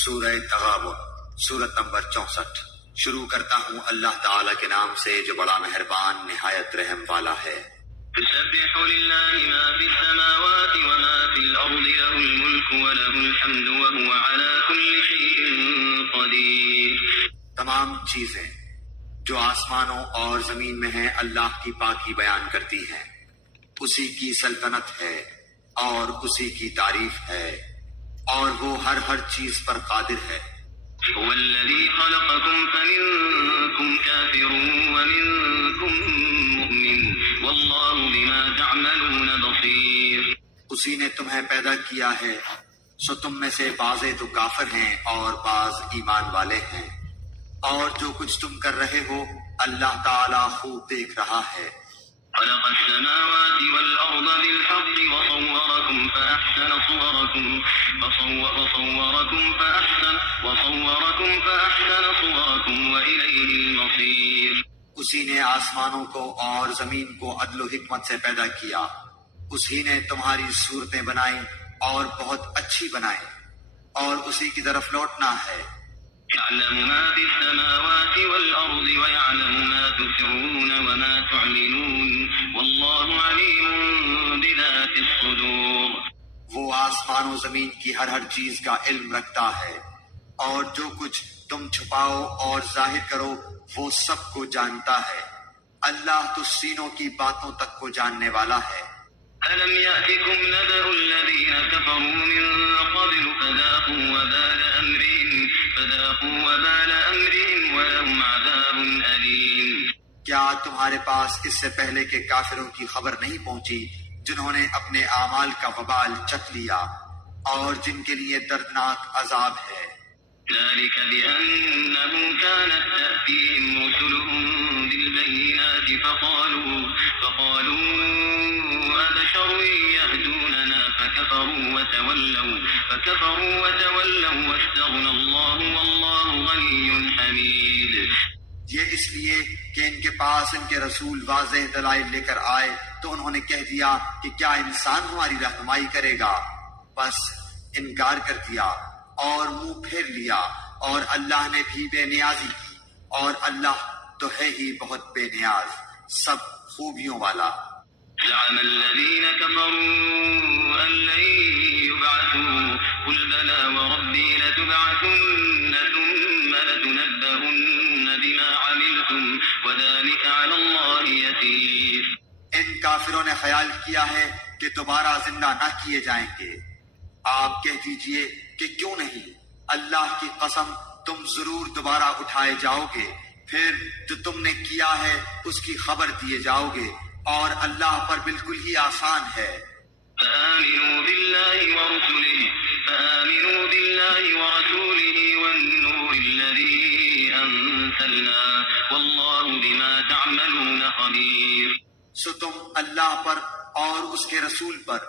سورہ تغابن، سورت نمبر 64۔ شروع کرتا ہوں اللہ تعالیٰ کے نام سے جو بڑا مہربان نہایت رحم والا ہے۔ يسبح لله ما في السماوات وما في الأرض له الملك وله الحمد وهو على كل شيء قدير۔ تمام چیزیں جو آسمانوں اور زمین میں ہیں اللہ کی پاکی بیان کرتی ہیں، اسی کی سلطنت ہے اور اسی کی تعریف ہے، اور وہ ہر چیز پر قادر ہے۔ هو الذي خلقكم فمنكم كافر ومنكم مؤمن والله بما تعملون بصير۔ اسی نے تمہیں پیدا کیا ہے، سو تم میں سے بعضے تو کافر ہیں اور بعض ایمان والے ہیں، اور جو کچھ تم کر رہے ہو اللہ تعالیٰ خوب دیکھ رہا ہے۔ خلق السماوات والأرض بالحق وصوركم فأحسن صوركم وإليه المصير۔ اسی نے آسمانوں کو اور زمین کو عدل و حکمت سے پیدا کیا، اسی نے تمہاری صورتیں بنائیں اور بہت اچھی بنائیں، اور اسی کی طرف لوٹنا ہے۔ يعلم ما في السماوات والأرض ويعلم ما تسرون وما تعلنون والله عليم بذات الصدور۔ وہ آسمان و زمین کی ہر چیز کا علم رکھتا ہے، اور جو کچھ تم چھپاؤ اور ظاہر کرو وہ سب کو جانتا ہے۔ اللہ تو سینوں کی باتوں تک کو جاننے والا ہے۔ ألم يأتكم نبأ الذين كفروا من قبل فذاقوا وبال أمرهم ولهم عذاب أليم۔ کیا تمہارے پاس اس سے پہلے کے کافروں کی خبر نہیں پہنچی جنہوں نے اپنے اعمال کا وبال چکھ لیا اور جن کے لیے دردناک عذاب ہے؟ ذلك بأنه كانت تأتيهم رسلهم بالبينات فقالوا أبشر يهدوننا فكفروا وتولوا واستغنى الله والله غني حميد۔ یہ اس لیے کہ ان کے پاس ان کے رسول واضح دلائل لے کر آئے تو انہوں نے کہہ دیا کہ کیا انسان ہماری رہنمائی کرے گا، بس انکار کر دیا اور منہ پھیر لیا، اور اللہ نے بھی بے نیازی کی، اور اللہ تو ہے ہی بہت بے نیاز، سب خوبیوں والا۔ زعم الذين كفروا أن لن يبعثوا قل بلى وربي لتبعثن ثم لتنبؤن بما عملتم وذلك على الله يسير۔ ان کافروں نے خیال کیا ہے کہ دوبارہ زندہ نہ کیے جائیں گے۔ آپ کہہ دیجئے کہ کیوں نہیں، اللہ کی قسم تم ضرور دوبارہ اٹھائے جاؤ گے، پھر جو تم نے کیا ہے اس کی خبر دیے جاؤ گے، اور اللہ پر بالکل ہی آسان ہے۔ فآمنوا بالله ورسوله والنور الذي أنزلنا والله بما تعملون خبير۔ سو تم اللہ پر اور اس کے رسول پر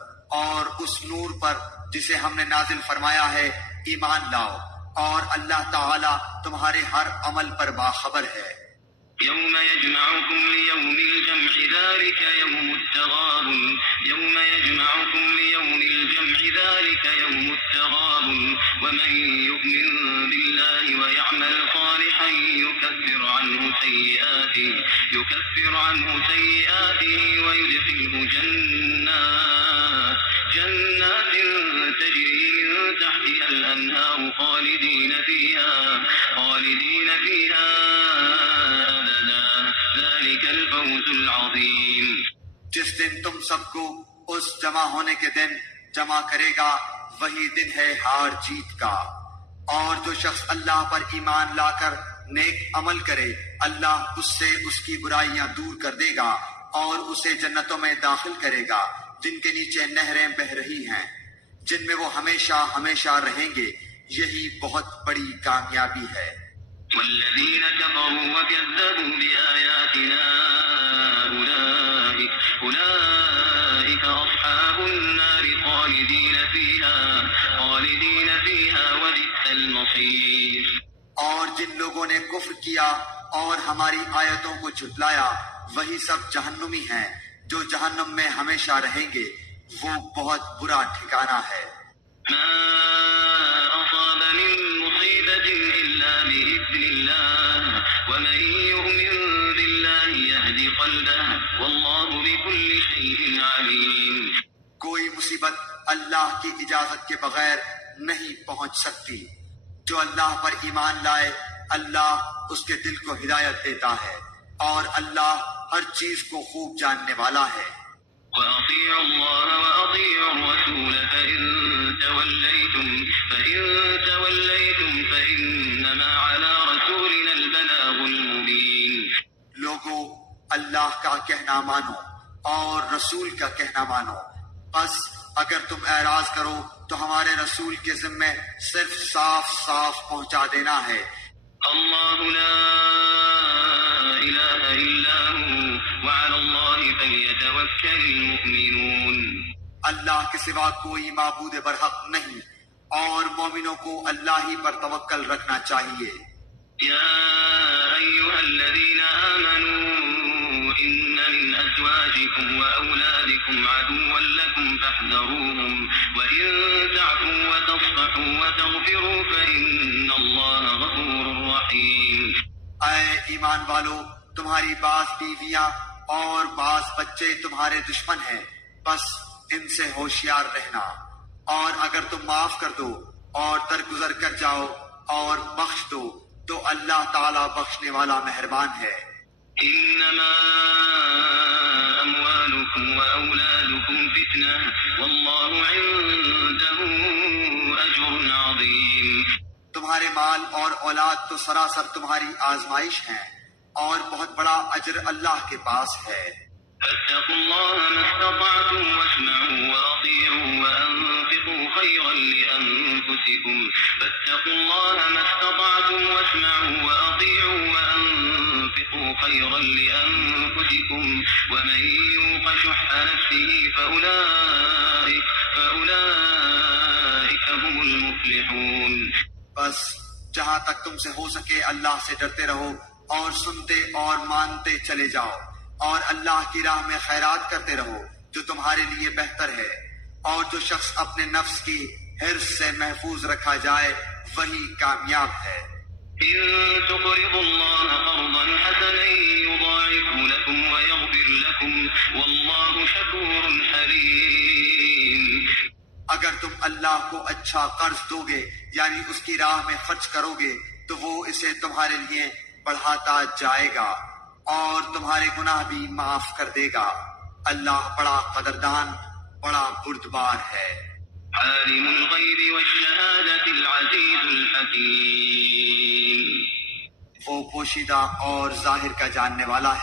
اور اس نور پر جسے ہم نے نازل فرمایا ہے ایمان لاؤ، اور اللہ تعالی تمہارے ہر عمل پر باخبر ہے۔ يوم يجمعكم ليوم الجمع ذلك يوم التغابن ومن يؤمن بالله ويعمل صالحا يكفر عنه سيئاته ويدخله جنات تجري من تحتها الأنهار خالدين فيها ذلك الفوز العظيم۔ جس دن تم سب کو اس جمع ہونے کے دن جمع کرے گا وہی دن ہے ہار جیت کا، اور جو شخص اللہ پر ایمان لا کر نیک عمل کرے اللہ اس سے اس کی برائیاں دور کر دے گا اور اسے جنتوں میں داخل کرے گا جن کے نیچے نہریں بہہ رہی ہیں، جن میں وہ ہمیشہ ہمیشہ رہیں گے، یہی بہت بڑی کامیابی ہے۔ والذين كفروا وكذبوا بآياتنا أولئك أصحاب النار خالدين فيها وبئس المصير۔ اور جن لوگوں نے کفر کیا اور ہماری آیتوں کو جھٹلایا وہی سب جہنمی ہیں جو جہنم میں ہمیشہ رہیں گے، وہ بہت برا ٹھکانہ ہے۔ ما الرحيم. کوئی مصیبت اللہ کی اجازت کے بغیر نہیں پہنچ سکتی. جو اللہ پر ایمان لائے اللہ اس کے دل کو ہدایت دیتا ہے اور اللہ ہر چیز کو خوب جاننے والا ہے. وأطيعوا الله وأطيعوا الرسول فإن توليتم فإنما على رسولنا البلاغ المبين. لوگو اللہ کا کہنا مانو اور رسول کا کہنا مانو. بس اگر تم اعراض کرو تو ہمارے رسول کے ذمے صرف صاف صاف پہنچا دینا ہے. الله لا إله إلا هو وعلى الله فليتوكل المؤمنون. اللہ کے سوا کوئی معبود برحق نہیں اور مومنوں کو اللہ ہی پر توکل رکھنا چاہیے. يا أيها الذين آمنوا إن من أزواجكم وأولادكم عدوا لكم فاحذروهم وإن تعفوا وتصفحوا وتغفروا فإن الله غفور رحيم. اے ایمان والو، تمہاری بعض بیویاں اور بعض بچے تمہارے دشمن ہیں، بس ان سے ہوشیار رہنا، اور اگر تم معاف کر دو اور درگزر کر جاؤ اور بخش دو تو اللہ تعالیٰ بخشنے والا مہربان ہے. إنما أموالكم وأولادكم فتنة والله عنده أجر عظيم. تمہارے مال اور اولاد تو سراسر تمہاری آزمائش ہیں اور بہت بڑا اجر اللہ کے پاس ہے. فاتقوا الله ما استطعتم واسمعوا وأطيعوا وأنفقوا خيرا لأنفسكم. فاتقوا الله ما استطعتم واسمعوا وأطيعوا وأنفقوا خيرا لأنفسكم ومن يوق شح نفسه فأولئك هم المفلحون. بس جہاں تک تم سے ہو سکے اللہ سے ڈرتے رہو اور سنتے اور مانتے چلے جاؤ، اور اللہ کی راہ میں خیرات کرتے رہو جو تمہارے لیے بہتر ہے. اور جو شخص اپنے نفس کی حرص سے محفوظ رکھا جائے وہی کامیاب ہے. إن تقرضوا الله قرضا حسنا يضاعفه لكم ويغفر لكم والله شكور حليم. اگر تم اللہ کو اچھا قرض دو گے یعنی اس کی راہ میں خرچ کرو گے تو وہ اسے تمہارے لیے بڑھاتا جائے گا اور تمہارے گناہ بھی معاف کر دے گا. اللہ بڑا قدردان، بڑا بردبار ہے. عالم الغيب والشهادة العزيز الحكيم. وہ پوشیدہ اور ظاہر کا جاننے والا ہے.